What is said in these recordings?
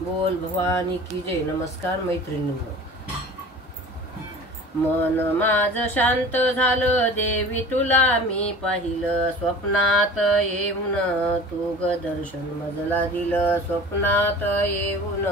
बोल भवानी की जय. नमस्कार मैत्रिणींनो. मन माझं शांत झालं देवी तुला मी पाहिलं स्वप्नात येऊन तू ग दर्शन मजला दिलं. स्वप्नात येऊन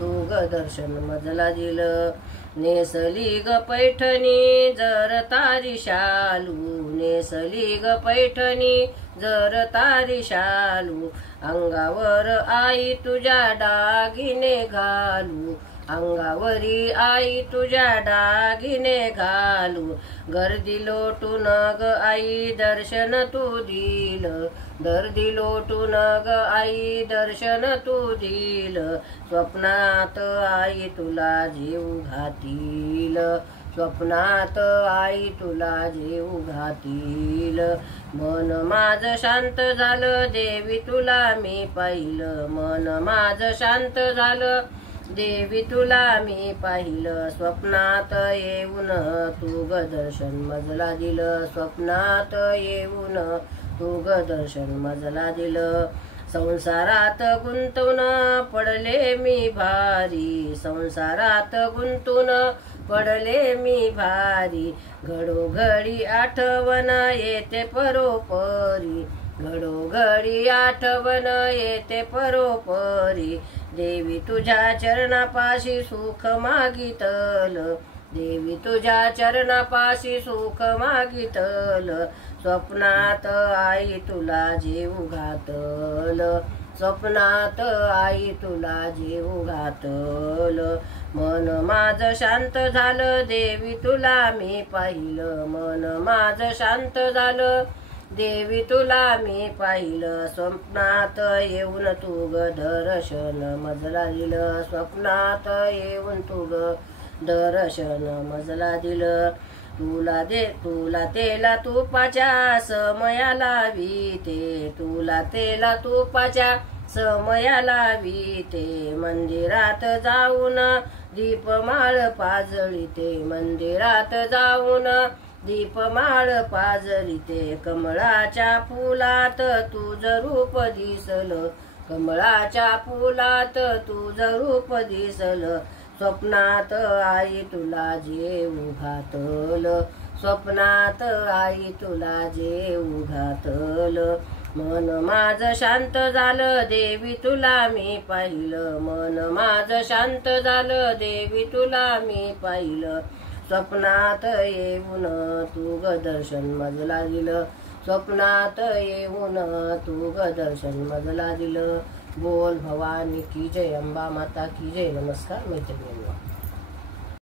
तू ग दर्शन मजला दिलं. नेसली ग पैठणी जर तारी शालू. नेसली ग पैठणी जर तारी शालू. अंगावर आई तुझ्या दागिने घालू. अंगावरी आई तुझ्या दागिने घालू. गर्दी लोटून ग आई दर्शन तू दिलं. गर्दी लोटून ग आई दर्शन तू दिलं. स्वप्नात आई तुला जीव घातील. स्वप्नात आई तुला जीव घातील. मन माझं शांत झालं देवी तुला मी पाहिलं. मन माझं शांत झालं देवी तुला मी पाहिलं. स्वप्नात येऊन तू ग दर्शन मजला दिलं. स्वप्नात येऊन तू ग दर्शन मजला दिलं. संसारात गुंतून पडले मी भारी. संसारात गुंतून पडले मी भारी. घडोघडी आठवण येते परोपरी. घडोघडी आठवण येते परोपरी. देवी तुझ्या चरणापाशी सुख मागितल. देवी तुझ्या चरणापाशी सुख मागितल. स्वप्नात आई तुला जीव घातल. स्वप्नात आई तुला जीव घातल. मन माझं शांत झालं देवी तुला मी पाहिलं. मन माझं शांत झालं देवी तुला मी पाहिलं. स्वप्नात येऊन तू ग दर्शन मजला दिलं. स्वप्नात येऊन तू ग दर्शन मजला दिलं. तुला तेला तुपाच्या समया लावीते. तुला तेला तुपाच्या समया लावीते. मंदिरात जाऊन दीपमाळ पाजळीते. मंदिरात जाऊन दीपमाळ पाजळीते. कमळाच्या फुलात तुझं रूप दिसलं. कमळाच्या फुलात तुझं रूप दिसलं. स्वप्नात आई तुला जीव घातल. स्वप्नात आई तुला जीव घातल. मन माझं शांत झालं देवी तुला मी पाहिलं. मन माझं शांत झालं देवी तुला मी पाहिलं. स्वप्नात येऊन तू ग दर्शन मजला दिलं. स्वप्नात येऊन तू ग दर्शन मजला दिलं. बोल भवानी की जय. अंबा माता की जय. नमस्कार मैत्रिणींनो.